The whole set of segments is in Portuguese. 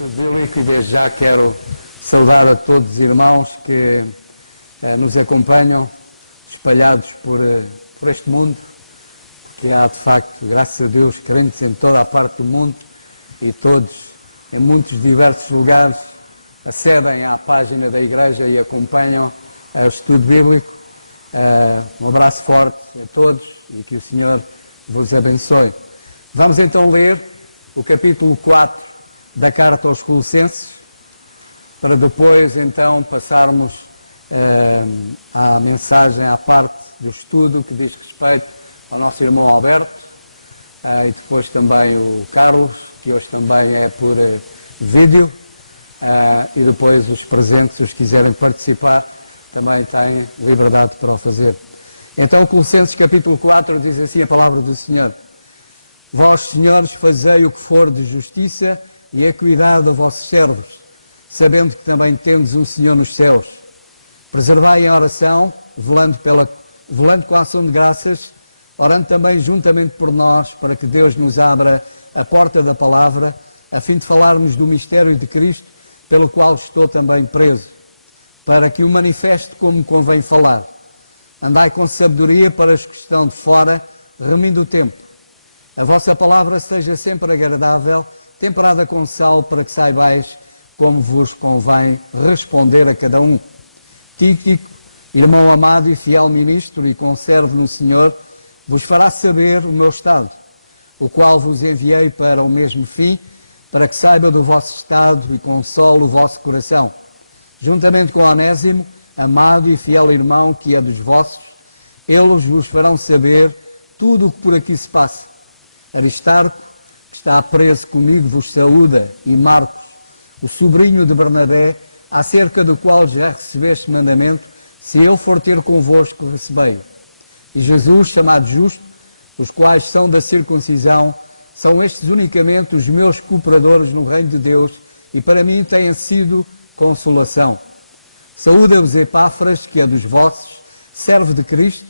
Estudo bíblico e desde já quero saudar a todos os irmãos que nos acompanham espalhados por este mundo, porque há de facto, graças a Deus, crentes em toda a parte do mundo e todos em muitos diversos lugares acedem à página da Igreja e acompanham o estudo bíblico. Um abraço forte a todos e que o Senhor vos abençoe. Vamos então ler o capítulo 4 da carta aos Colossenses, para depois então passarmos à mensagem, à parte do estudo que diz respeito ao nosso irmão Alberto e depois também o Carlos, que hoje também é por vídeo, e depois os presentes, os que quiserem participar, também têm liberdade para o fazer. Então, Colossenses capítulo 4 diz assim a palavra do Senhor: Vós, senhores, fazei o que for de justiça e equidade a vossos servos, sabendo que também tendes um Senhor nos céus. Preservai em oração, velando com a ação de graças, orando também juntamente por nós, para que Deus nos abra a porta da palavra, a fim de falarmos do mistério de Cristo, pelo qual estou também preso, para que o manifeste como convém falar. Andai com sabedoria para os que estão de fora, remindo o tempo. A vossa palavra seja sempre agradável, temperada com sal, para que saibais como vos convém responder a cada um. Tíquico, irmão amado e fiel ministro e conservo no Senhor, vos fará saber o meu estado, o qual vos enviei para o mesmo fim, para que saiba do vosso estado e console o vosso coração. Juntamente com Onésimo, amado e fiel irmão que é dos vossos, eles vos farão saber tudo o que por aqui se passa. Aristarco, que está preso comigo, vos saúda, e Marcos, o sobrinho de Bernabé, acerca do qual já recebeste mandamento, se eu for ter convosco, recebei-o. E Jesus, chamado justo, os quais são da circuncisão, são estes unicamente os meus cooperadores no reino de Deus, e para mim têm sido consolação. Saúda-vos Epáfras, que é dos vossos, servo de Cristo,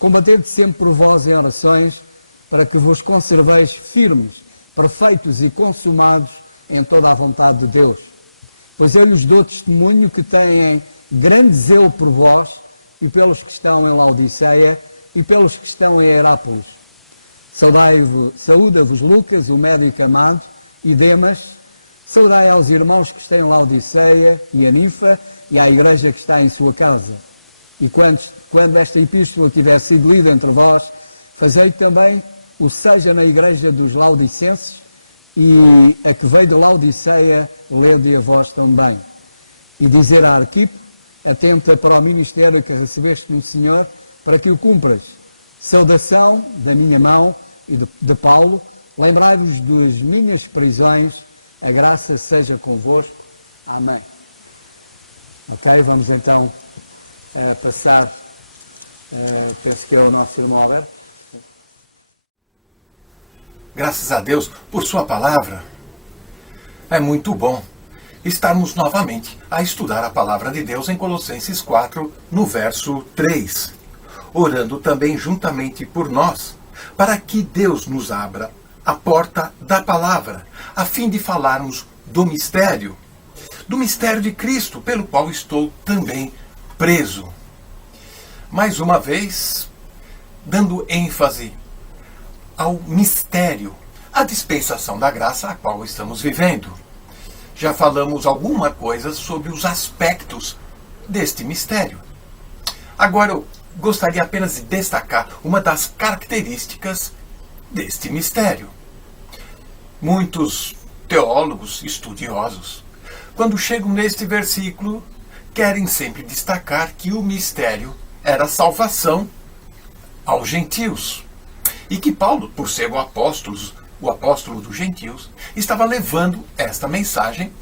combatendo sempre por vós em orações, para que vos conserveis firmes, perfeitos e consumados em toda a vontade de Deus. Pois eu lhes dou testemunho que têm grande zelo por vós e pelos que estão em Laodiceia e pelos que estão em Herápolis. Saúda-vos Lucas, o médico amado, e Demas. Saudai aos irmãos que estão em Laodiceia e a Ninfa e à igreja que está em sua casa. E quando esta epístola tiver sido lida entre vós, fazei também o seja na igreja dos Laodicenses, e a que veio de Laodiceia, lede a vós também. E dizer a Arquipo, atenta para o ministério que recebeste no Senhor, para que o cumpras. Saudação da minha mão e de Paulo, lembrai-vos das minhas prisões, a graça seja convosco. Amém. Ok, vamos então passar, penso que é o nosso irmão Alberto. Graças a Deus por sua palavra. É muito bom estarmos novamente a estudar a palavra de Deus em Colossenses 4, no verso 3. Orando também juntamente por nós, para que Deus nos abra a porta da palavra, a fim de falarmos do mistério de Cristo, pelo qual estou também preso. Mais uma vez, dando ênfase ao mistério, a dispensação da graça a qual estamos vivendo. Já falamos alguma coisa sobre os aspectos deste mistério. Agora eu gostaria apenas de destacar uma das características deste mistério. Muitos teólogos estudiosos, quando chegam neste versículo, querem sempre destacar que o mistério era a salvação aos gentios. E que Paulo, por ser o apóstolo dos gentios, estava levando esta mensagem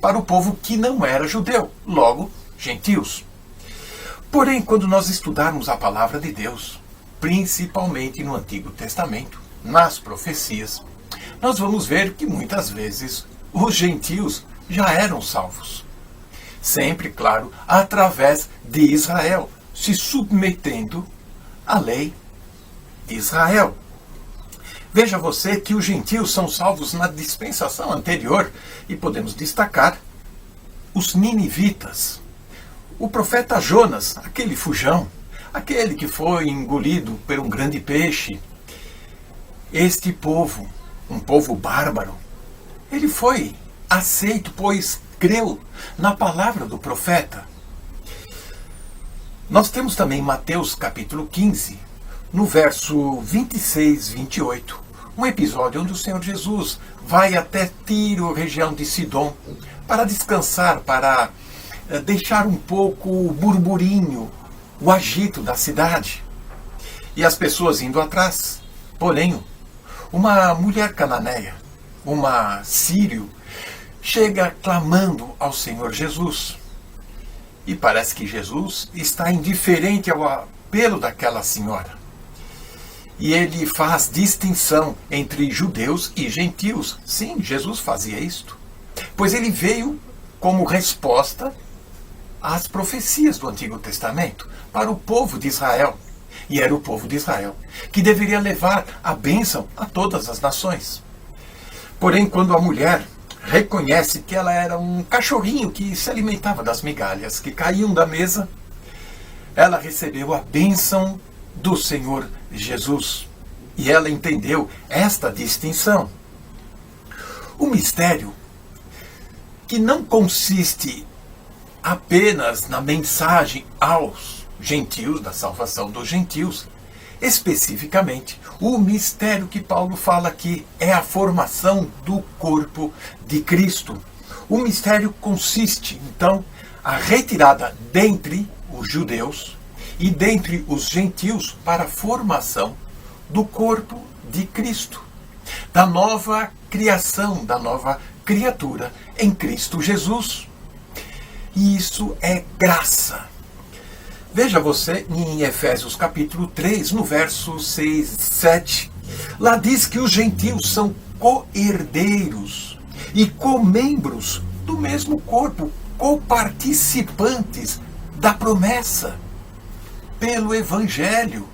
para o povo que não era judeu, logo, gentios. Porém, quando nós estudarmos a palavra de Deus, principalmente no Antigo Testamento, nas profecias, nós vamos ver que muitas vezes os gentios já eram salvos. Sempre, claro, através de Israel, se submetendo à lei de Israel. Veja você que os gentios são salvos na dispensação anterior e podemos destacar os ninivitas. O profeta Jonas, aquele fujão, aquele que foi engolido por um grande peixe. Este povo, um povo bárbaro, ele foi aceito, pois creu na palavra do profeta. Nós temos também Mateus capítulo 15, no verso 26, 28, um episódio onde o Senhor Jesus vai até Tiro, região de Sidom, para descansar, para deixar um pouco o burburinho, o agito da cidade. E as pessoas indo atrás. Porém, uma mulher cananeia, uma sírio, chega clamando ao Senhor Jesus. E parece que Jesus está indiferente ao apelo daquela senhora. E ele faz distinção entre judeus e gentios. Sim, Jesus fazia isto. Pois ele veio como resposta às profecias do Antigo Testamento para o povo de Israel. E era o povo de Israel que deveria levar a bênção a todas as nações. Porém, quando a mulher reconhece que ela era um cachorrinho que se alimentava das migalhas que caíam da mesa, ela recebeu a bênção do Senhor Jesus. E ela entendeu esta distinção. O mistério, que não consiste apenas na mensagem aos gentios, da salvação dos gentios, especificamente, o mistério que Paulo fala aqui é a formação do corpo de Cristo. O mistério consiste, então, a retirada dentre os judeus e dentre os gentios para a formação do corpo de Cristo, da nova criação, da nova criatura em Cristo Jesus. E isso é graça. Veja você em Efésios capítulo 3, no verso 6 e 7. Lá diz que os gentios são co-herdeiros e co-membros do mesmo corpo, co-participantes da promessa pelo Evangelho.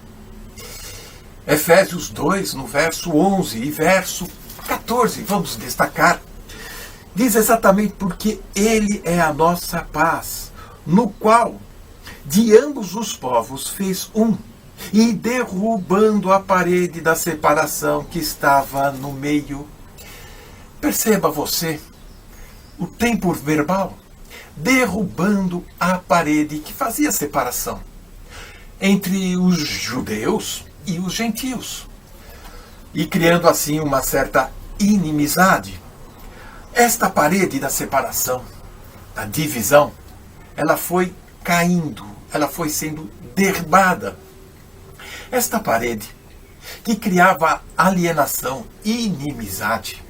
Efésios 2, no verso 11 e verso 14, vamos destacar. Diz exatamente porque Ele é a nossa paz, no qual de ambos os povos fez um, e derrubando a parede da separação que estava no meio. Perceba você o tempo verbal, derrubando a parede que fazia separação entre os judeus e os gentios, e criando assim uma certa inimizade. Esta parede da separação, da divisão, ela foi caindo, ela foi sendo derrubada. Esta parede, que criava alienação e inimizade,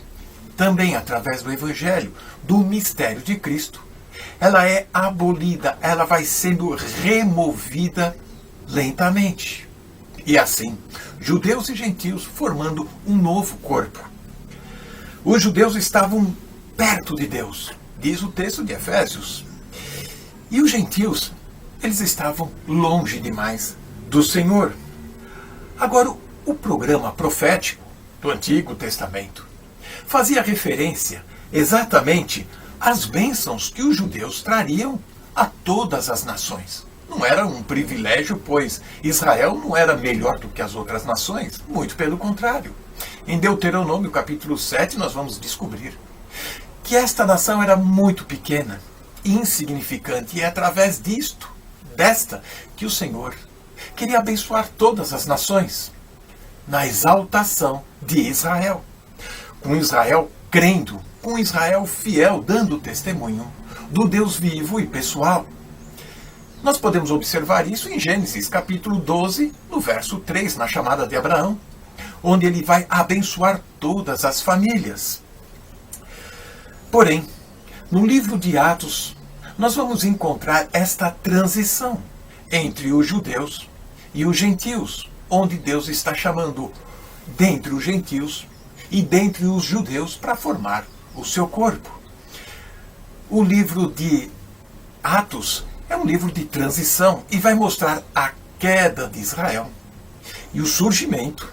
também através do Evangelho, do mistério de Cristo, ela é abolida, ela vai sendo removida lentamente. E assim, judeus e gentios formando um novo corpo. Os judeus estavam perto de Deus, diz o texto de Efésios. E os gentios, eles estavam longe demais do Senhor. Agora, o programa profético do Antigo Testamento fazia referência exatamente às bênçãos que os judeus trariam a todas as nações. Não era um privilégio, pois Israel não era melhor do que as outras nações, muito pelo contrário. Em Deuteronômio capítulo 7 nós vamos descobrir que esta nação era muito pequena, insignificante, e é através desta, que o Senhor queria abençoar todas as nações, na exaltação de Israel. Com Israel crendo, com Israel fiel, dando testemunho do Deus vivo e pessoal. Nós podemos observar isso em Gênesis capítulo 12, no verso 3, na chamada de Abraão, onde ele vai abençoar todas as famílias. Porém, no livro de Atos, nós vamos encontrar esta transição entre os judeus e os gentios, onde Deus está chamando dentre os gentios e dentre os judeus para formar o seu corpo. O livro de Atos é um livro de transição e vai mostrar a queda de Israel e o surgimento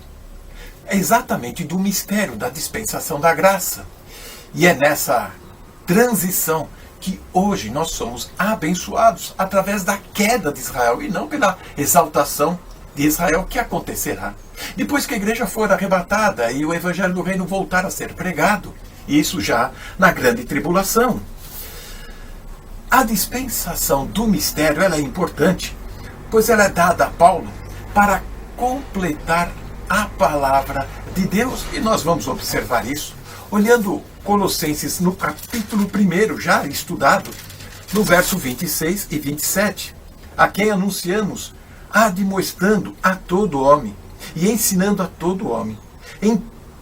é exatamente do mistério da dispensação da graça. E é nessa transição que hoje nós somos abençoados através da queda de Israel e não pela exaltação de Israel que acontecerá depois que a igreja for arrebatada e o evangelho do reino voltar a ser pregado, isso já na grande tribulação. A dispensação do mistério ela é importante, pois ela é dada a Paulo para completar a palavra de Deus. E nós vamos observar isso olhando Colossenses no capítulo 1, já estudado, no verso 26 e 27, a quem anunciamos, admoestando a todo homem e ensinando a todo homem, em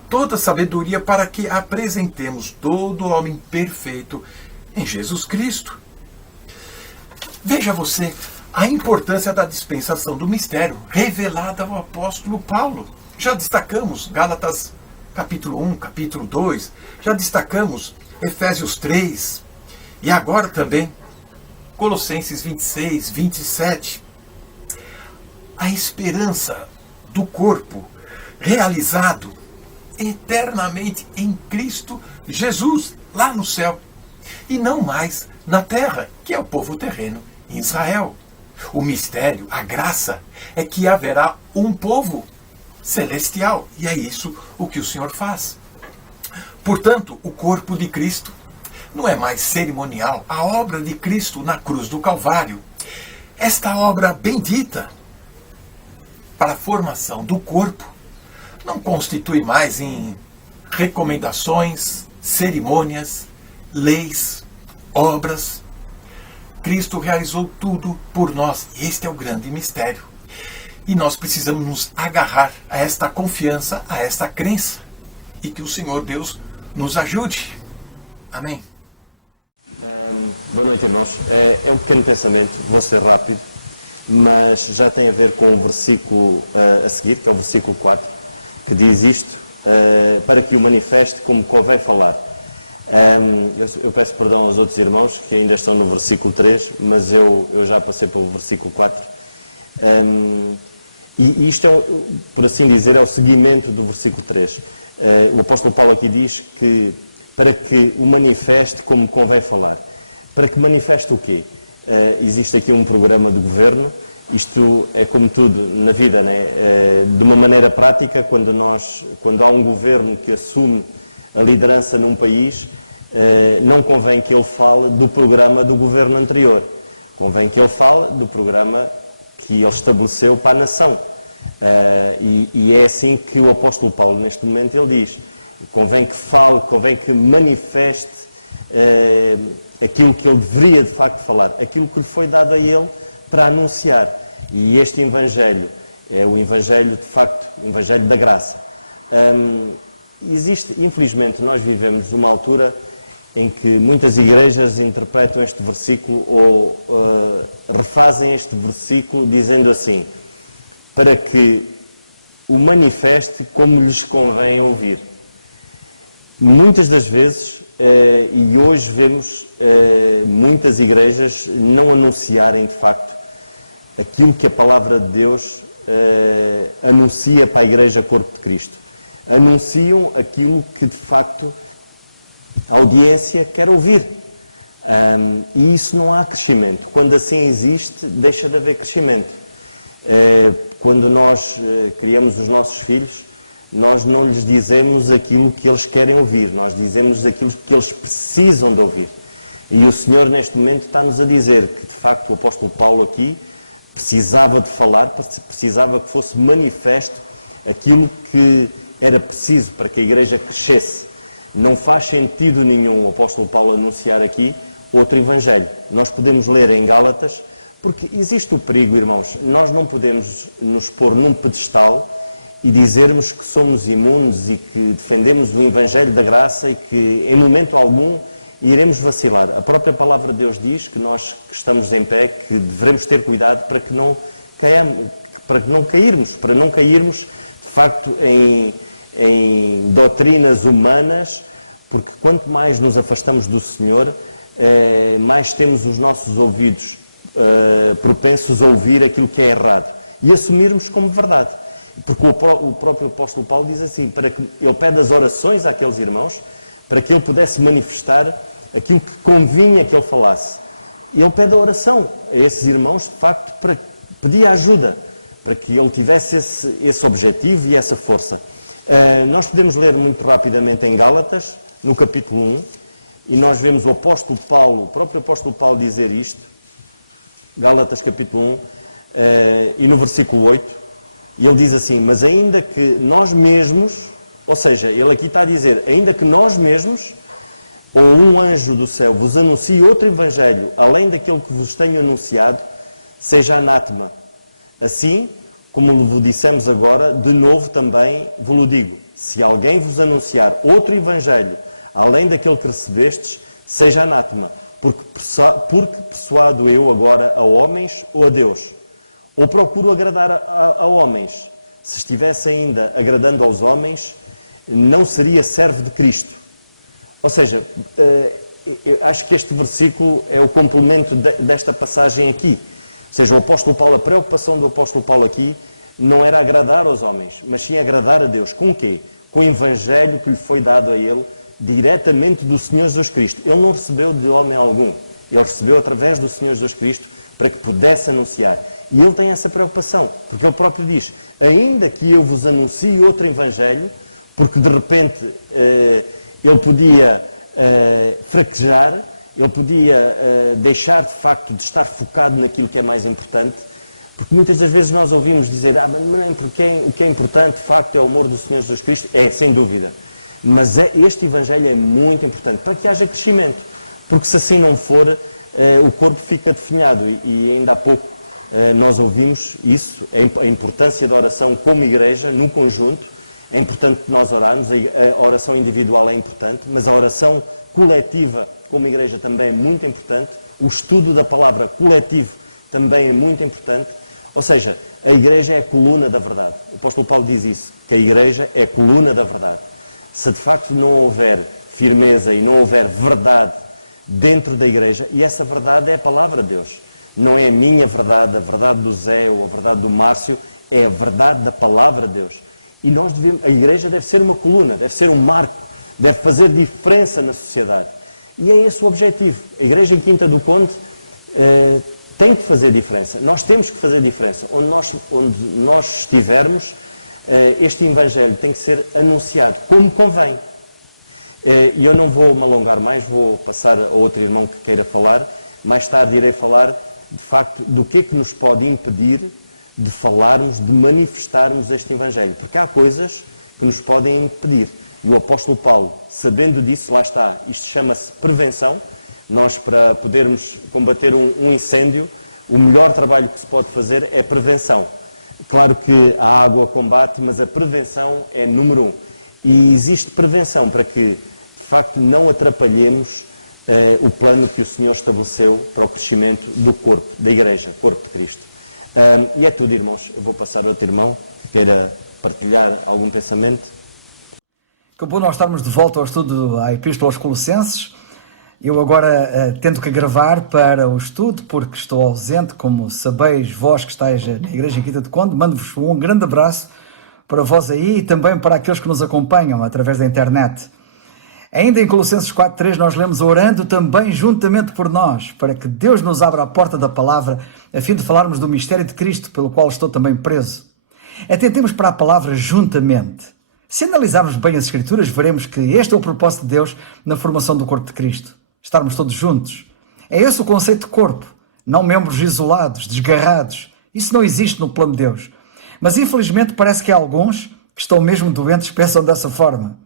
toda sabedoria, para que apresentemos todo homem perfeito em Jesus Cristo. Veja você a importância da dispensação do mistério revelada ao apóstolo Paulo. Já destacamos Gálatas capítulo 1, capítulo 2, já destacamos Efésios 3, e agora também Colossenses 26, 27. A esperança do corpo realizado eternamente em Cristo Jesus, lá no céu, e não mais na terra, que é o povo terreno, em Israel. O mistério, a graça, é que haverá um povo celestial, e é isso o que o Senhor faz. Portanto, o corpo de Cristo não é mais cerimonial. A obra de Cristo na cruz do Calvário, esta obra bendita para a formação do corpo, não constitui mais em recomendações, cerimônias, leis, obras. Cristo realizou tudo por nós, e este é o grande mistério. E nós precisamos nos agarrar a esta confiança, a esta crença, e que o Senhor Deus nos ajude. Amém. Boa noite, irmãos. É um pequeno pensamento, vou ser rápido, mas já tem a ver com o versículo a seguir, que é o versículo 4, que diz isto, para que o manifeste como convém falar. Eu peço perdão aos outros irmãos que ainda estão no versículo 3, mas eu já passei pelo versículo 4. E isto, por assim dizer, é o seguimento do versículo 3. O apóstolo Paulo aqui diz que para que o manifeste como convém falar. Para que manifeste o quê? Existe aqui um programa do governo. Isto é como tudo na vida, né? De uma maneira prática, quando há um governo que assume a liderança num país, não convém que ele fale do programa do governo anterior. Convém que ele fale do programa que ele estabeleceu para a nação. E é assim que o apóstolo Paulo, neste momento, ele diz: convém que fale, convém que manifeste aquilo que ele deveria de facto falar, aquilo que lhe foi dado a ele para anunciar. E este Evangelho é o Evangelho, de facto, o Evangelho da graça. Infelizmente, nós vivemos uma altura em que muitas igrejas interpretam este versículo ou refazem este versículo dizendo assim: para que o manifeste como lhes convém ouvir. Muitas das vezes, e hoje vemos muitas igrejas não anunciarem de facto aquilo que a palavra de Deus anuncia para a igreja Corpo de Cristo. Anunciam aquilo que de facto a audiência quer ouvir. E isso não há crescimento. Quando assim existe, deixa de haver crescimento. Quando nós criamos os nossos filhos, nós não lhes dizemos aquilo que eles querem ouvir, nós dizemos aquilo que eles precisam de ouvir. E o Senhor neste momento está-nos a dizer que de facto o apóstolo Paulo aqui precisava de falar, precisava que fosse manifesto aquilo que era preciso para que a igreja crescesse. Não faz sentido nenhum o apóstolo Paulo anunciar aqui outro evangelho. Nós podemos ler em Gálatas, porque existe o perigo, irmãos, nós não podemos nos pôr num pedestal e dizermos que somos imunes e que defendemos o Evangelho da Graça e que em momento algum iremos vacilar. A própria palavra de Deus diz que nós que estamos em pé, que devemos ter cuidado para que não cairmos de facto em doutrinas humanas, porque quanto mais nos afastamos do Senhor, mais temos os nossos ouvidos propensos a ouvir aquilo que é errado e assumirmos como verdade. Porque o próprio apóstolo Paulo diz assim, para que ele pede as orações àqueles irmãos, para que ele pudesse manifestar aquilo que convinha que ele falasse. E ele pede a oração a esses irmãos, de facto, para pedir ajuda, para que ele tivesse esse objetivo e essa força. Nós podemos ler muito rapidamente em Gálatas, no capítulo 1, e nós vemos o próprio apóstolo Paulo dizer isto, Gálatas capítulo 1, e no versículo 8, e ele diz assim, mas ainda que nós mesmos, ou seja, ele aqui está a dizer, ainda que nós mesmos, ou um anjo do céu vos anuncie outro evangelho, além daquele que vos tenho anunciado, seja anátema. Assim, como vos dissemos agora, de novo também vos digo, se alguém vos anunciar outro evangelho, além daquele que recebestes, seja anátema, porque persuado eu agora a homens ou a Deus? Ou procuro agradar a homens? Se estivesse ainda agradando aos homens, não seria servo de Cristo. Ou seja, eu acho que este versículo é o complemento desta passagem aqui. Ou seja, o apóstolo Paulo, a preocupação do apóstolo Paulo aqui não era agradar aos homens, mas sim agradar a Deus. Com o quê? Com o evangelho que lhe foi dado a ele diretamente do Senhor Jesus Cristo. Ele não recebeu de homem algum. Ele recebeu através do Senhor Jesus Cristo para que pudesse anunciar. E ele tem essa preocupação, porque ele próprio diz, ainda que eu vos anuncie outro evangelho, porque de repente ele podia fraquejar, ele podia deixar de facto de estar focado naquilo que é mais importante, porque muitas das vezes nós ouvimos dizer, mas porque o que é importante de facto é o amor do Senhor Jesus Cristo, sem dúvida, mas este evangelho é muito importante para que haja crescimento, porque se assim não for, o corpo fica definhado, e ainda há pouco nós ouvimos isso, a importância da oração como igreja, no conjunto. É importante nós orarmos, a oração individual é importante, mas a oração coletiva como igreja também é muito importante, o estudo da palavra coletivo também é muito importante, ou seja, a igreja é a coluna da verdade. O apóstolo Paulo diz isso, que a igreja é a coluna da verdade. Se de facto não houver firmeza e não houver verdade dentro da igreja, e essa verdade é a palavra de Deus, não é a minha verdade, a verdade do Zé ou a verdade do Márcio, é a verdade da palavra de Deus. E a igreja deve ser uma coluna, deve ser um marco, deve fazer diferença na sociedade. E é esse o objetivo. A igreja em Quinta do Conde tem que fazer diferença. Nós temos que fazer diferença. Onde nós estivermos, este evangelho tem que ser anunciado como convém. E eu não vou me alongar mais, vou passar a outro irmão que queira falar. Mais tarde irei falar, de facto, do que é que nos pode impedir de falarmos, de manifestarmos este evangelho. Porque há coisas que nos podem impedir. E o apóstolo Paulo, sabendo disso, lá está, isto chama-se prevenção. Nós, para podermos combater um incêndio, o melhor trabalho que se pode fazer é prevenção. Claro que a água combate, mas a prevenção é número 1. E existe prevenção para que, de facto, não atrapalhemos o plano que o Senhor estabeleceu para o crescimento do corpo, da Igreja, corpo de Cristo. E é tudo, irmãos. Eu vou passar a outro irmão que queira partilhar algum pensamento. Que bom nós estarmos de volta ao estudo da Epístola aos Colossenses. Eu agora tento que gravar para o estudo, porque estou ausente, como sabeis vós que estáis na Igreja em Quinta do Conde. Mando-vos um grande abraço para vós aí e também para aqueles que nos acompanham através da internet. Ainda em Colossenses 4.3 nós lemos orando também juntamente por nós, para que Deus nos abra a porta da palavra, a fim de falarmos do mistério de Cristo, pelo qual estou também preso. Atentemos para a palavra juntamente. Se analisarmos bem as Escrituras, veremos que este é o propósito de Deus na formação do corpo de Cristo. Estarmos todos juntos. É esse o conceito de corpo, não membros isolados, desgarrados. Isso não existe no plano de Deus. Mas infelizmente parece que há alguns que estão mesmo doentes e pensam dessa forma.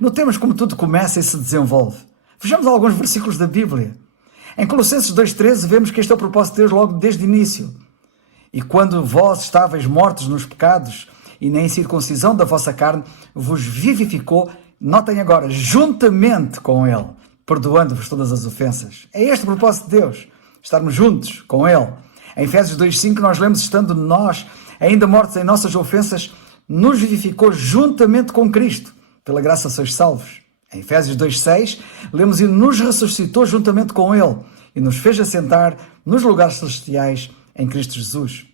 Notemos como tudo começa e se desenvolve. Vejamos alguns versículos da Bíblia. Em Colossenses 2.13 vemos que este é o propósito de Deus logo desde o início. E quando vós estáveis mortos nos pecados e na incircuncisão da vossa carne, vos vivificou, notem agora, juntamente com Ele, perdoando-vos todas as ofensas. É este o propósito de Deus, estarmos juntos com Ele. Em Efésios 2.5 nós lemos, estando nós ainda mortos em nossas ofensas, nos vivificou juntamente com Cristo. Pela graça sois salvos. Em Efésios 2.6, lemos e nos ressuscitou juntamente com Ele e nos fez assentar nos lugares celestiais em Cristo Jesus.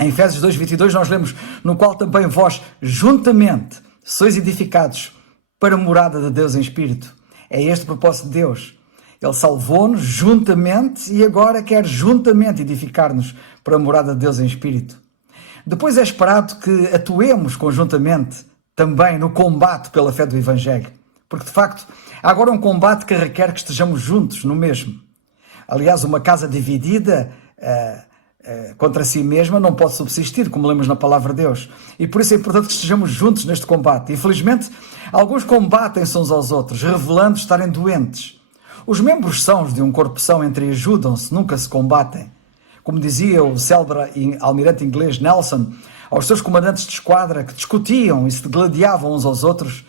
Em Efésios 2:22 nós lemos: no qual também vós juntamente sois edificados para a morada de Deus em Espírito. É este o propósito de Deus. Ele salvou-nos juntamente e agora quer juntamente edificar-nos para a morada de Deus em Espírito. Depois é esperado que atuemos conjuntamente também no combate pela fé do Evangelho. Porque, de facto, há agora um combate que requer que estejamos juntos no mesmo. Aliás, uma casa dividida contra si mesma não pode subsistir, como lemos na Palavra de Deus. E por isso é importante que estejamos juntos neste combate. Infelizmente, alguns combatem-se uns aos outros, revelando estarem doentes. Os membros sãos de um corpo são entreajudam-se, nunca se combatem. Como dizia o célebre almirante inglês Nelson, aos seus comandantes de esquadra que discutiam e se degladiavam uns aos outros,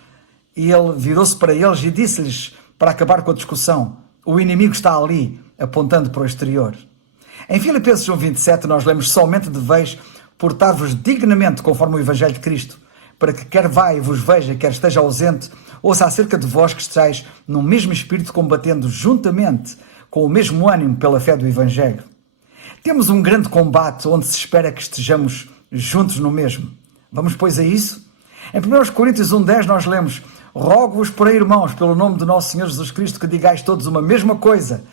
ele virou-se para eles e disse-lhes, para acabar com a discussão: o inimigo está ali, apontando para o exterior. Em Filipenses 1:27 nós lemos: somente deveis portar-vos dignamente conforme o Evangelho de Cristo, para que quer vá e vos veja, quer esteja ausente, ouça acerca de vós que estáis no mesmo espírito, combatendo juntamente com o mesmo ânimo pela fé do Evangelho. Temos um grande combate onde se espera que estejamos juntos no mesmo. Vamos, pois, a isso? Em 1 Coríntios 1:10 nós lemos: rogo-vos, porém, irmãos, pelo nome do nosso Senhor Jesus Cristo, que digais todos uma mesma coisa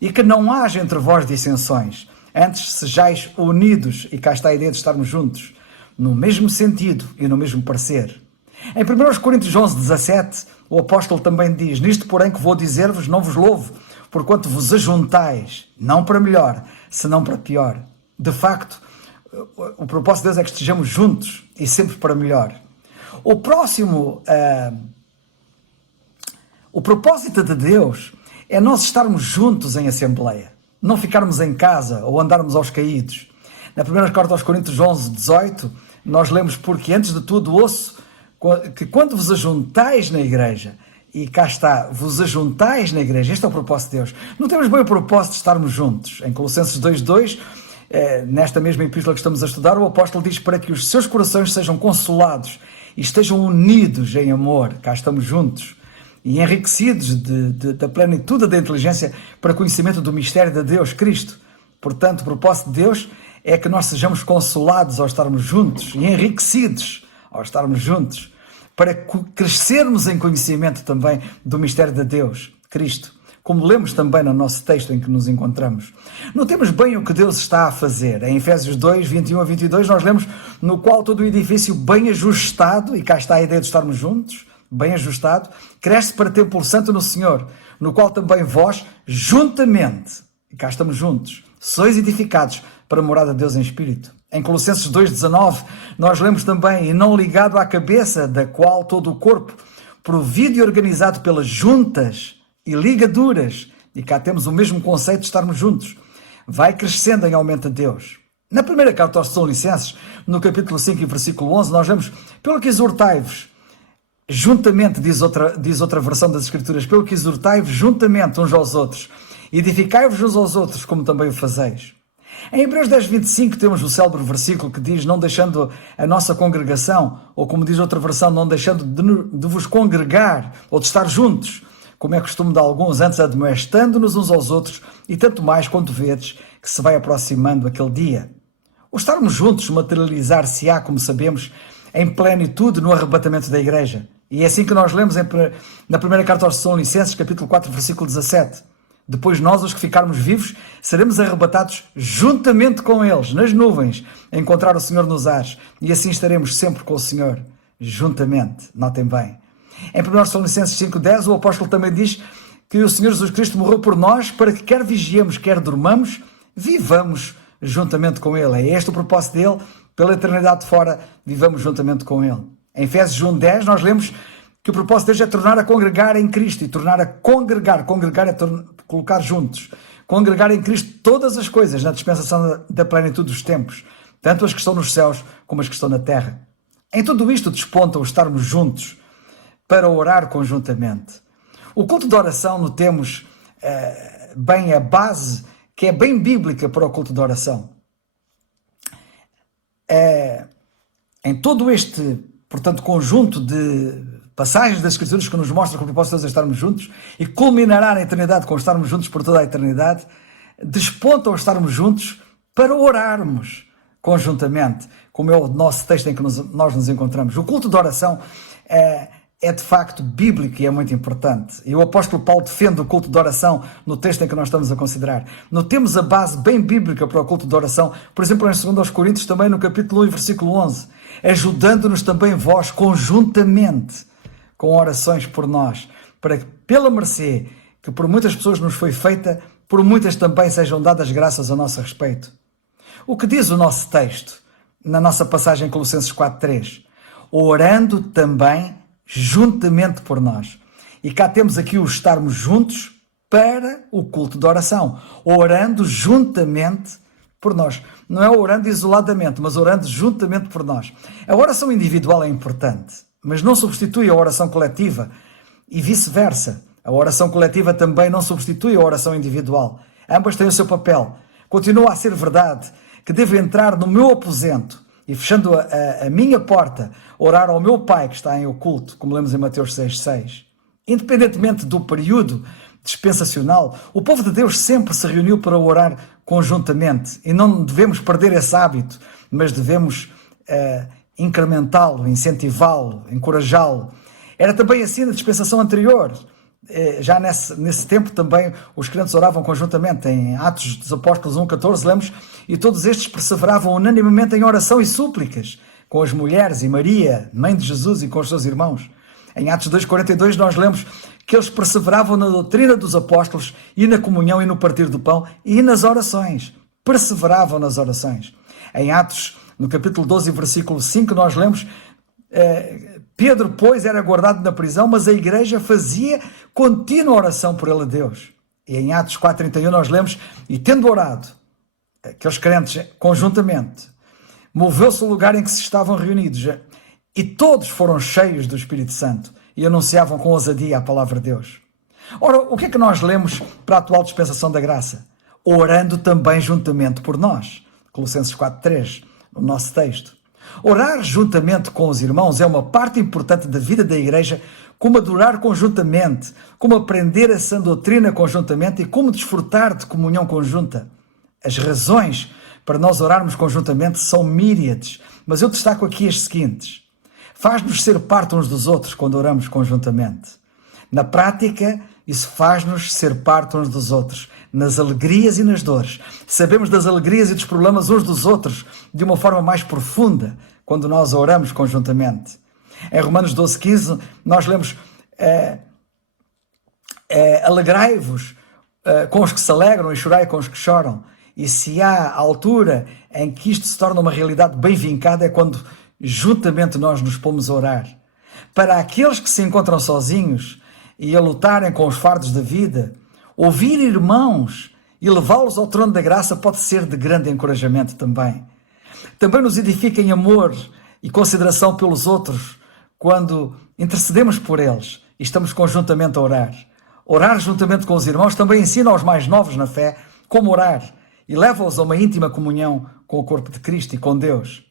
e que não haja entre vós dissensões. Antes sejais unidos, e cá está a ideia de estarmos juntos, no mesmo sentido e no mesmo parecer. Em 1 Coríntios 11:17, o apóstolo também diz: nisto, porém, que vou dizer-vos, não vos louvo, porquanto vos ajuntais, não para melhor, senão para pior. De facto, o propósito de Deus é que estejamos juntos e sempre para melhor. O propósito de Deus é nós estarmos juntos em assembleia, não ficarmos em casa ou andarmos aos caídos. Na primeira carta aos Coríntios 11:18, nós lemos: porque antes de tudo ouço que quando vos ajuntais na igreja, e cá está, vos ajuntais na igreja, este é o propósito de Deus. Não temos bem o propósito de estarmos juntos. Em Colossenses 2:2, nesta mesma epístola que estamos a estudar, o apóstolo diz: para que os seus corações sejam consolados e estejam unidos em amor. Cá estamos juntos e enriquecidos da plenitude da inteligência para conhecimento do mistério de Deus, Cristo. Portanto, o propósito de Deus é que nós sejamos consolados ao estarmos juntos e enriquecidos ao estarmos juntos, para crescermos em conhecimento também do mistério de Deus, Cristo, como lemos também no nosso texto em que nos encontramos. Notemos bem o que Deus está a fazer. Em Efésios 2:21-22 nós lemos: no qual todo o edifício bem ajustado, e cá está a ideia de estarmos juntos, bem ajustado, cresce para templo santo no Senhor, no qual também vós, juntamente, e cá estamos juntos, sois edificados para a morada de Deus em Espírito. Em Colossenses 2:19, nós lemos também: e não ligado à cabeça, da qual todo o corpo, provido e organizado pelas juntas e ligaduras, e cá temos o mesmo conceito de estarmos juntos, vai crescendo em aumento de Deus. Na primeira carta aos Tessalonicenses, no capítulo 5 e versículo 11, nós lemos: pelo que exortai-vos, juntamente, diz outra versão das Escrituras, pelo que exortai-vos juntamente uns aos outros, edificai-vos uns aos outros, como também o fazeis. Em Hebreus 10:25 temos o célebre versículo que diz: não deixando a nossa congregação, ou como diz outra versão, não deixando de vos congregar, ou de estar juntos, como é costume de alguns, antes admoestando-nos uns aos outros, e tanto mais quanto vedes que se vai aproximando aquele dia. O estarmos juntos materializar-se-á, como sabemos, em plenitude no arrebatamento da igreja. E é assim que nós lemos na primeira carta aos Tessalonicenses, capítulo 4, versículo 17. Depois nós, os que ficarmos vivos, seremos arrebatados juntamente com eles, nas nuvens, a encontrar o Senhor nos ares. E assim estaremos sempre com o Senhor, juntamente. Notem bem. Em 1 Tessalonicenses 5:10, o apóstolo também diz que o Senhor Jesus Cristo morreu por nós para que quer vigiemos, quer dormamos, vivamos juntamente com Ele. É este o propósito dele, pela eternidade fora, vivamos juntamente com Ele. Em Efésios 1:10 nós lemos que o propósito de Deus é tornar a congregar em Cristo e tornar a congregar. Congregar é colocar juntos. Congregar em Cristo todas as coisas na dispensação da plenitude dos tempos, tanto as que estão nos céus como as que estão na terra. Em tudo isto desponta o estarmos juntos para orar conjuntamente. O culto de oração notemos bem a base que é bem bíblica para o culto de oração. Em todo este, portanto, conjunto de passagens das Escrituras que nos mostram que o propósito de Deus é estarmos juntos e culminará na eternidade com estarmos juntos por toda a eternidade, desponta o estarmos juntos para orarmos conjuntamente, como é o nosso texto em que nós nos encontramos. O culto de oração é de facto bíblico e é muito importante. E o apóstolo Paulo defende o culto de oração no texto em que nós estamos a considerar. Notemos a base bem bíblica para o culto de oração, por exemplo, em 2 Coríntios, também no capítulo 1 e versículo 11, ajudando-nos também vós conjuntamente com orações por nós, para que pela mercê que por muitas pessoas nos foi feita, por muitas também sejam dadas graças a nosso respeito. O que diz o nosso texto, na nossa passagem em Colossenses 4:3? Orando também juntamente por nós. E cá temos aqui o estarmos juntos para o culto de oração. Orando juntamente por nós. Não é orando isoladamente, mas orando juntamente por nós. A oração individual é importante, mas não substitui a oração coletiva e vice-versa. A oração coletiva também não substitui a oração individual. Ambas têm o seu papel. Continua a ser verdade que devo entrar no meu aposento e, fechando a minha porta, orar ao meu Pai que está em oculto, como lemos em Mateus 6:6. Independentemente do período dispensacional, o povo de Deus sempre se reuniu para orar conjuntamente e não devemos perder esse hábito, mas devemos incrementá-lo, incentivá-lo, encorajá-lo. Era também assim na dispensação anterior. Já nesse tempo também os crentes oravam conjuntamente. Em Atos dos Apóstolos 1:14 lemos: e todos estes perseveravam unanimemente em oração e súplicas com as mulheres e Maria, mãe de Jesus, e com os seus irmãos. Em Atos 2:42 nós lemos que eles perseveravam na doutrina dos apóstolos e na comunhão e no partir do pão e nas orações. Perseveravam nas orações. Em Atos, no capítulo 12, versículo 5, nós lemos: Pedro, pois, era guardado na prisão, mas a igreja fazia contínua oração por ele a Deus. E em Atos 4:31 nós lemos: e tendo orado, aqueles crentes conjuntamente, moveu-se o lugar em que se estavam reunidos, e todos foram cheios do Espírito Santo e anunciavam com ousadia a palavra de Deus. Ora, o que é que nós lemos para a atual dispensação da graça? Orando também juntamente por nós. Colossenses 4:3, no nosso texto. Orar juntamente com os irmãos é uma parte importante da vida da igreja, como adorar conjuntamente, como aprender a sã doutrina conjuntamente e como desfrutar de comunhão conjunta. As razões para nós orarmos conjuntamente são míriades, mas eu destaco aqui as seguintes. Faz-nos ser parte uns dos outros quando oramos conjuntamente. Na prática, isso faz-nos ser parte uns dos outros, nas alegrias e nas dores. Sabemos das alegrias e dos problemas uns dos outros de uma forma mais profunda quando nós oramos conjuntamente. Em Romanos 12:15, nós lemos: alegrai-vos com os que se alegram e chorai com os que choram. E se há altura em que isto se torna uma realidade bem vincada, é quando juntamente nós nos pomos a orar. Para aqueles que se encontram sozinhos e a lutarem com os fardos da vida, ouvir irmãos e levá-los ao trono da graça pode ser de grande encorajamento também. Também nos edifica em amor e consideração pelos outros quando intercedemos por eles e estamos conjuntamente a orar. Orar juntamente com os irmãos também ensina aos mais novos na fé como orar e leva-os a uma íntima comunhão com o corpo de Cristo e com Deus.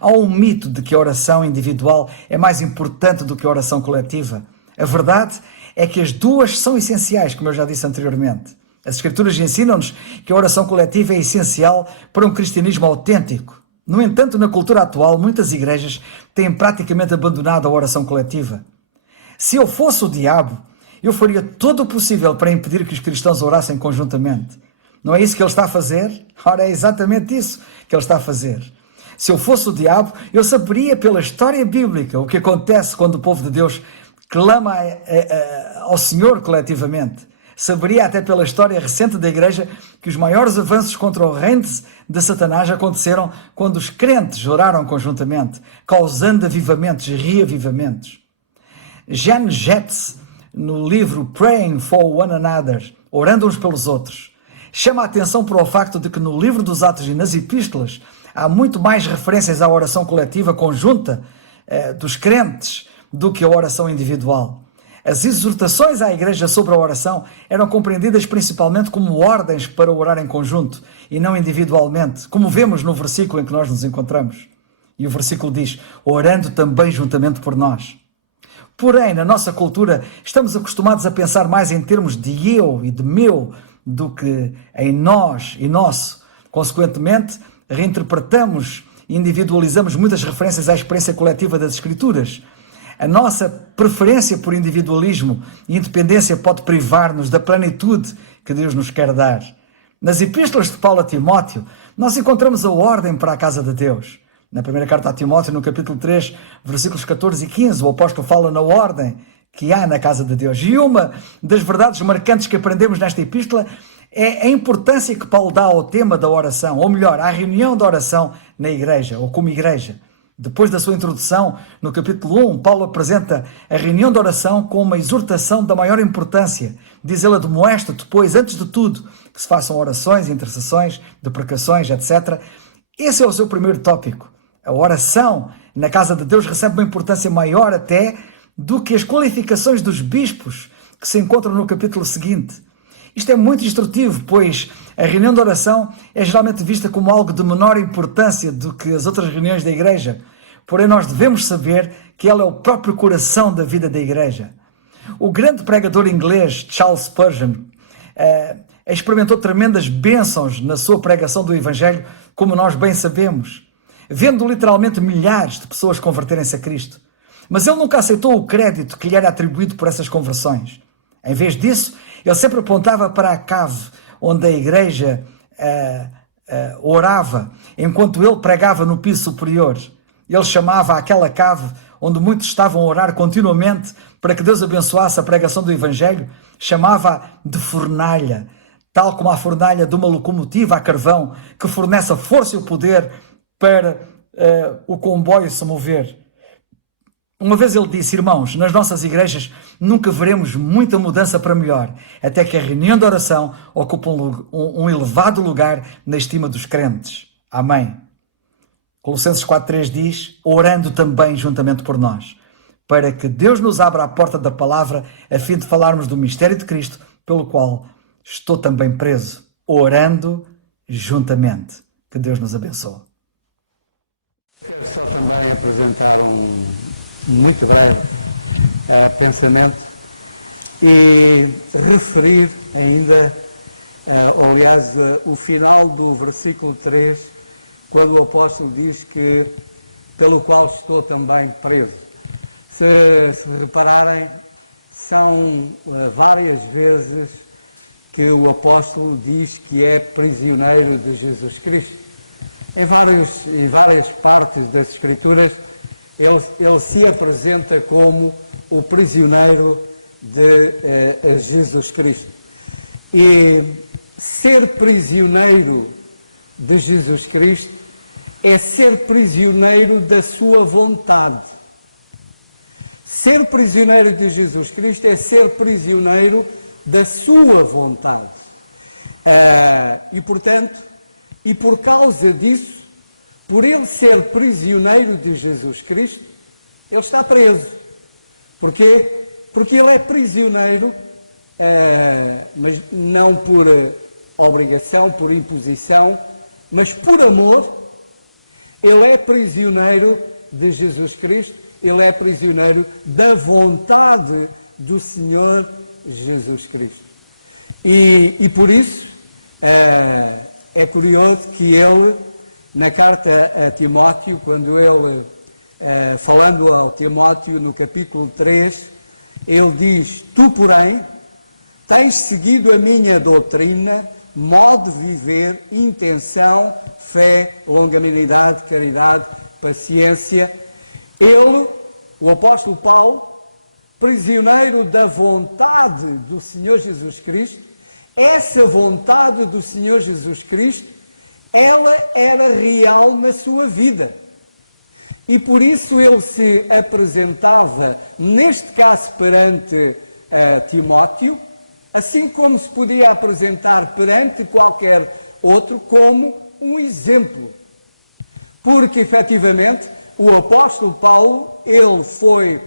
Há um mito de que a oração individual é mais importante do que a oração coletiva. A verdade é que as duas são essenciais, como eu já disse anteriormente. As Escrituras ensinam-nos que a oração coletiva é essencial para um cristianismo autêntico. No entanto, na cultura atual, muitas igrejas têm praticamente abandonado a oração coletiva. Se eu fosse o diabo, eu faria todo o possível para impedir que os cristãos orassem conjuntamente. Não é isso que ele está a fazer? Ora, é exatamente isso que ele está a fazer. Se eu fosse o diabo, eu saberia pela história bíblica o que acontece quando o povo de Deus clama ao Senhor coletivamente. Saberia até pela história recente da igreja que os maiores avanços contra o reino de Satanás aconteceram quando os crentes oraram conjuntamente, causando avivamentos e reavivamentos. Jan Jetz, no livro Praying for One Another, orando uns pelos outros, chama a atenção para o facto de que no livro dos Atos e nas epístolas há muito mais referências à oração coletiva conjunta dos crentes do que a oração individual. As exortações à igreja sobre a oração eram compreendidas principalmente como ordens para orar em conjunto e não individualmente, como vemos no versículo em que nós nos encontramos. E o versículo diz: orando também juntamente por nós. Porém, na nossa cultura, estamos acostumados a pensar mais em termos de eu e de meu do que em nós e nosso. Consequentemente, reinterpretamos e individualizamos muitas referências à experiência coletiva das Escrituras. A nossa preferência por individualismo e independência pode privar-nos da plenitude que Deus nos quer dar. Nas epístolas de Paulo a Timóteo, nós encontramos a ordem para a casa de Deus. Na primeira carta a Timóteo, no capítulo 3, versículos 14 e 15, o apóstolo fala na ordem que há na casa de Deus. E uma das verdades marcantes que aprendemos nesta epístola é a importância que Paulo dá ao tema da oração, ou melhor, à reunião da oração na igreja, ou como igreja. Depois da sua introdução, no capítulo 1, Paulo apresenta a reunião de oração com uma exortação da maior importância. Diz ele: admoesto-te, pois, antes de tudo, que se façam orações, intercessões, deprecações, etc. Esse é o seu primeiro tópico. A oração na casa de Deus recebe uma importância maior até do que as qualificações dos bispos que se encontram no capítulo seguinte. Isto é muito instrutivo, pois a reunião de oração é geralmente vista como algo de menor importância do que as outras reuniões da igreja. Porém, nós devemos saber que ela é o próprio coração da vida da igreja. O grande pregador inglês Charles Spurgeon experimentou tremendas bênçãos na sua pregação do Evangelho, como nós bem sabemos, vendo literalmente milhares de pessoas converterem-se a Cristo. Mas ele nunca aceitou o crédito que lhe era atribuído por essas conversões. Em vez disso, ele sempre apontava para a cave onde a igreja orava, enquanto ele pregava no piso superior. Ele chamava aquela cave onde muitos estavam a orar continuamente para que Deus abençoasse a pregação do Evangelho, chamava de fornalha, tal como a fornalha de uma locomotiva a carvão, que fornece a força e o poder para o comboio se mover. Uma vez ele disse: irmãos, nas nossas igrejas nunca veremos muita mudança para melhor, até que a reunião de oração ocupa um elevado lugar na estima dos crentes. Amém. Colossenses 4.3 diz: orando também juntamente por nós, para que Deus nos abra a porta da palavra, a fim de falarmos do mistério de Cristo, pelo qual estou também preso, orando juntamente. Que Deus nos abençoe. Quero só também apresentar muito breve pensamento e referir ainda, aliás, o final do versículo 3, quando o apóstolo diz que pelo qual estou também preso. Se repararem, são várias vezes que o apóstolo diz que é prisioneiro de Jesus Cristo. Em várias partes das Escrituras, ele se apresenta como o prisioneiro de Jesus Cristo. E ser prisioneiro de Jesus Cristo é ser prisioneiro da sua vontade. Ser prisioneiro de Jesus Cristo é ser prisioneiro da sua vontade. E, portanto, e por causa disso, por ele ser prisioneiro de Jesus Cristo, ele está preso. Porquê? Porque ele é prisioneiro, mas não por obrigação, por imposição, mas por amor. Ele é prisioneiro de Jesus Cristo, ele é prisioneiro da vontade do Senhor Jesus Cristo. E por isso, é curioso que ele, na carta a Timóteo, quando ele, falando ao Timóteo no capítulo 3, ele diz: tu, porém, tens seguido a minha doutrina, modo de viver, intenção, fé, longanimidade, caridade, paciência. Ele, o apóstolo Paulo, prisioneiro da vontade do Senhor Jesus Cristo, essa vontade do Senhor Jesus Cristo, ela era real na sua vida. E por isso ele se apresentava, neste caso perante Timóteo, assim como se podia apresentar perante qualquer outro, como um exemplo. Porque, efetivamente, o apóstolo Paulo, ele foi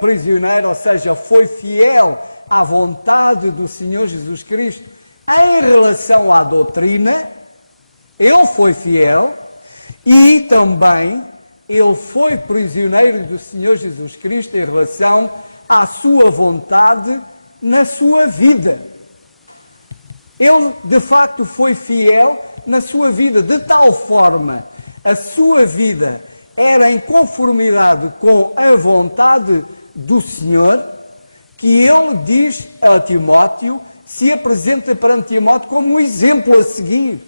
prisioneiro, ou seja, foi fiel à vontade do Senhor Jesus Cristo em relação à doutrina. Ele foi fiel e também ele foi prisioneiro do Senhor Jesus Cristo em relação à sua vontade na sua vida. Ele, de facto, foi fiel na sua vida, de tal forma a sua vida era em conformidade com a vontade do Senhor, que ele diz a Timóteo, se apresenta perante Timóteo como um exemplo a seguir.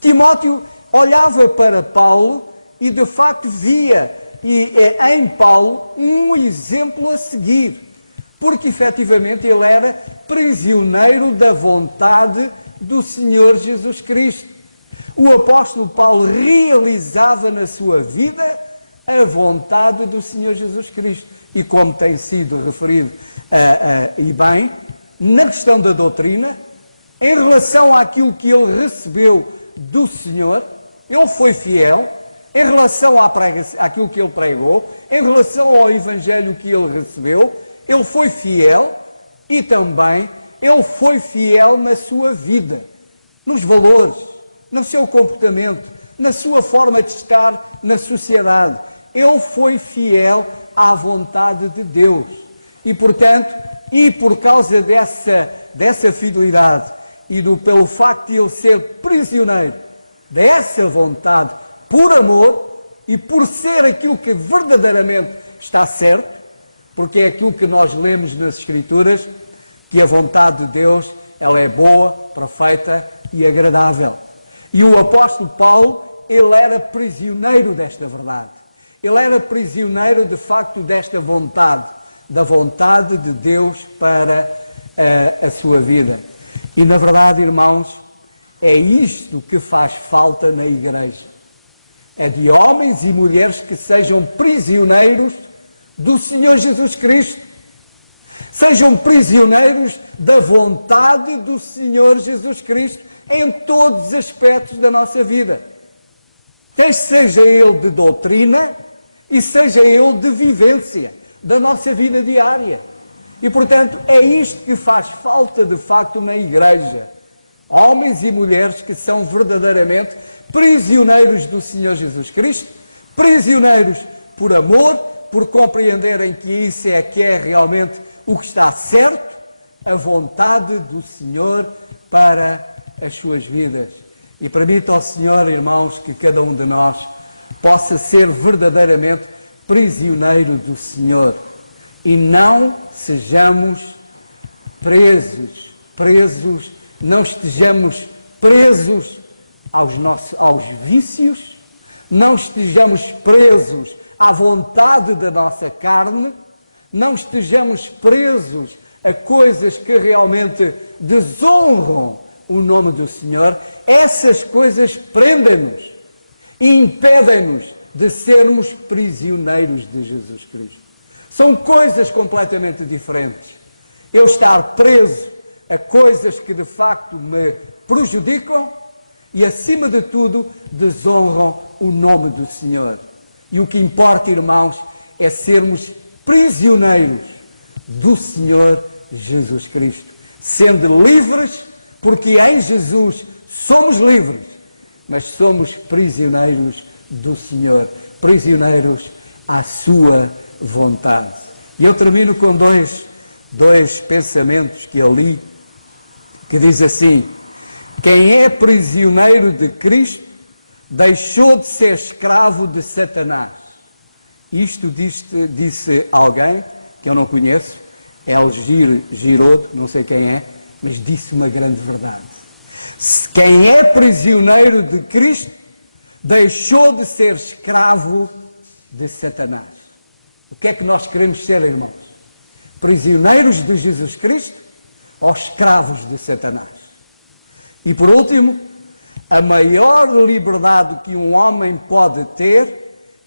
Timóteo olhava para Paulo e de facto via em Paulo um exemplo a seguir, porque efetivamente ele era prisioneiro da vontade do Senhor Jesus Cristo. O apóstolo Paulo realizava na sua vida a vontade do Senhor Jesus Cristo. E como tem sido referido e bem, na questão da doutrina, em relação àquilo que ele recebeu do Senhor, ele foi fiel. Em relação àquilo que ele pregou, em relação ao Evangelho que ele recebeu, ele foi fiel e também ele foi fiel na sua vida, nos valores, no seu comportamento, na sua forma de estar na sociedade. Ele foi fiel à vontade de Deus. E, portanto, por causa dessa fidelidade e pelo facto de ele ser prisioneiro dessa vontade, por amor e por ser aquilo que verdadeiramente está certo, porque é aquilo que nós lemos nas Escrituras, que a vontade de Deus, ela é boa, perfeita e agradável. E o apóstolo Paulo, ele era prisioneiro desta verdade. Ele era prisioneiro, de facto, desta vontade, da vontade de Deus para a sua vida. E, na verdade, irmãos, é isto que faz falta na igreja. É de homens e mulheres que sejam prisioneiros do Senhor Jesus Cristo. Sejam prisioneiros da vontade do Senhor Jesus Cristo em todos os aspectos da nossa vida. Seja ele de doutrina e seja ele de vivência da nossa vida diária. E, portanto, é isto que faz falta, de facto, na igreja. Homens e mulheres que são verdadeiramente prisioneiros do Senhor Jesus Cristo, prisioneiros por amor, por compreenderem que isso é que é realmente o que está certo, a vontade do Senhor para as suas vidas. E permita ao Senhor, irmãos, que cada um de nós possa ser verdadeiramente prisioneiro do Senhor e não sejamos presos, não estejamos presos aos vícios, não estejamos presos à vontade da nossa carne, não estejamos presos a coisas que realmente desonram o nome do Senhor. Essas coisas prendem-nos e impedem-nos de sermos prisioneiros de Jesus Cristo. São coisas completamente diferentes. Eu estar preso a coisas que de facto me prejudicam e, acima de tudo, desonram o nome do Senhor. E o que importa, irmãos, é sermos prisioneiros do Senhor Jesus Cristo, sendo livres, porque em Jesus somos livres, mas somos prisioneiros do Senhor, prisioneiros à sua vontade. E eu termino com dois pensamentos que eu li, que diz assim: quem é prisioneiro de Cristo deixou de ser escravo de Satanás. Isto disse alguém que eu não conheço, Elgir Girodo, não sei quem é, mas disse uma grande verdade. Quem é prisioneiro de Cristo deixou de ser escravo de Satanás. O que é que nós queremos ser, irmãos? Prisioneiros de Jesus Cristo ou escravos de Satanás? E por último, a maior liberdade que um homem pode ter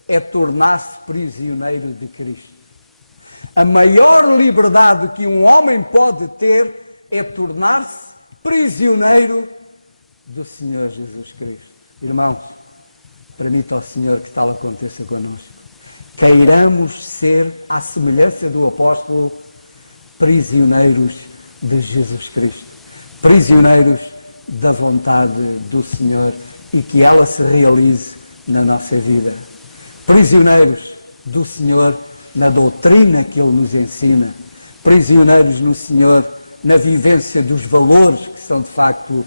é tornar-se prisioneiro de Cristo. A maior liberdade que um homem pode ter é tornar-se prisioneiro do Senhor Jesus Cristo. Irmãos, permita ao Senhor que tal aconteça connosco. Queiramos ser, à semelhança do apóstolo, prisioneiros de Jesus Cristo. Prisioneiros da vontade do Senhor e que ela se realize na nossa vida. Prisioneiros do Senhor na doutrina que Ele nos ensina. Prisioneiros no Senhor na vivência dos valores que são de facto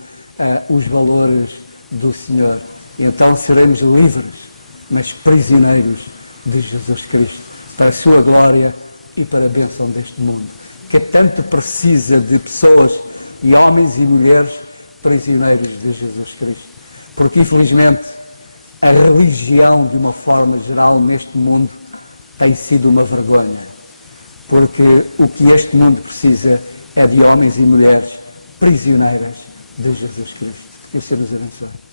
os valores do Senhor. E então seremos livres, mas prisioneiros de Jesus Cristo, para a sua glória e para a bênção deste mundo, que tanto precisa de pessoas, de homens e mulheres prisioneiros de Jesus Cristo. Porque, infelizmente, a religião, de uma forma geral, neste mundo, tem sido uma vergonha. Porque o que este mundo precisa é de homens e mulheres prisioneiras de Jesus Cristo. Que o Senhor nos abençoe.